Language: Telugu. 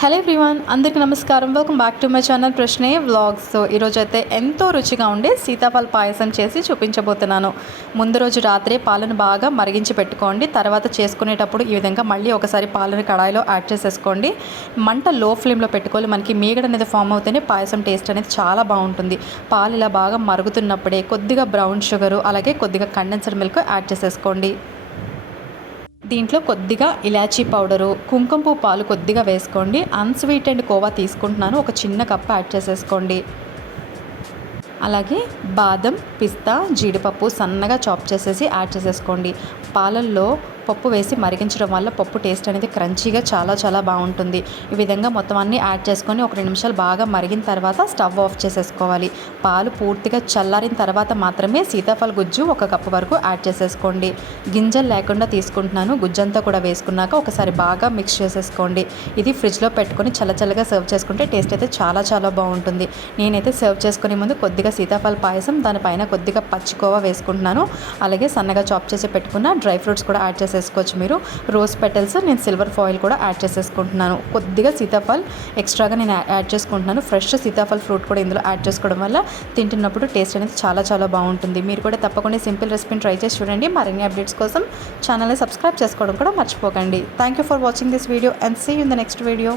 హలో ఎవ్రీవన్ అందరికీ నమస్కారం. Welcome back to my channel ప్రశ్నే వ్లాగ్స్ సో ఈరోజు అయితే ఎంతో రుచిగా ఉండే సీతాఫల పాయసం చేసి చూపించబోతున్నాను. ముందు రోజు రాత్రే పాలను బాగా మరిగించి పెట్టుకోండి. తర్వాత చేసుకునేటప్పుడు ఈ విధంగా మళ్ళీ ఒకసారి పాలను కడాయిలో యాడ్ చేసేసుకోండి. మంట లో ఫ్లేమ్లో పెట్టుకోవాలి. మనకి మీగడ అనేది ఫామ్ అవుతేనే పాయసం టేస్ట్ అనేది చాలా బాగుంటుంది. పాలు ఇలా బాగా మరుగుతున్నప్పుడే కొద్దిగా బ్రౌన్ షుగరు అలాగే కొద్దిగా కండెన్సర్ మిల్క్ యాడ్ చేసేసుకోండి. దీంట్లో కొద్దిగా ఇలాచీ పౌడరు కుంకుమ పువ్వు పాలు కొద్దిగా వేసుకోండి. అన్స్వీట్ అండ్ కోవా తీసుకుంటున్నాను. ఒక చిన్న కప్ యాడ్ చేసేసుకోండి. అలాగే బాదం పిస్తా జీడిపప్పు సన్నగా చాప్ చేసేసి యాడ్ చేసేసుకోండి. పాలల్లో పప్పు వేసి మరిగించడం వల్ల పప్పు టేస్ట్ అనేది క్రంచీగా చాలా చాలా బాగుంటుంది. ఈ విధంగా మొత్తం అన్నీ యాడ్ చేసుకొని ఒక రెండు నిమిషాలు బాగా మరిగిన తర్వాత స్టవ్ ఆఫ్ చేసేసుకోవాలి. పాలు పూర్తిగా చల్లారిన తర్వాత మాత్రమే సీతాఫల గుజ్జు ఒక కప్పు వరకు యాడ్ చేసేసుకోండి. గింజలు లేకుండా తీసుకుంటున్నాను. గుజ్జంతా కూడా వేసుకున్నాక ఒకసారి బాగా మిక్స్ చేసేసుకోండి. ఇది ఫ్రిడ్జ్లో పెట్టుకొని చల్లచల్లగా సర్వ్ చేసుకుంటే టేస్ట్ అయితే చాలా చాలా బాగుంటుంది. నేనైతే సర్వ్ చేసుకునే ముందు కొద్దిగా సీతాఫల పాయసం దానిపైన కొద్దిగా పచ్చికోవా వేసుకుంటున్నాను. అలాగే సన్నగా చాప్ చేసి పెట్టుకున్న డ్రై ఫ్రూట్స్ కూడా యాడ్ చేసేసుకోవచ్చు మీరు. రోజ్ పెటల్స్ నేను సిల్వర్ ఫాయిల్ కూడా యాడ్ చేసేసుకుంటున్నాను. కొద్దిగా సీతాఫల్ ఎక్స్ట్రాగా నేను యాడ్ చేసుకుంటున్నాను. ఫ్రెష్ సీతాఫల్ ఫ్రూట్ కూడా ఇందులో యాడ్ చేసుకోవడం వల్ల తింటున్నప్పుడు టేస్ట్ అనేది చాలా చాలా బాగుంటుంది. మీరు కూడా తప్పకుండా సింపుల్ రెసిపీని ట్రై చేసి చూడండి. మరిన్ని అప్డేట్స్ కోసం ఛానల్ని సబ్స్క్రైబ్ చేసుకోవడం కూడా మర్చిపోకండి. Thank you for watching this video and see in the next video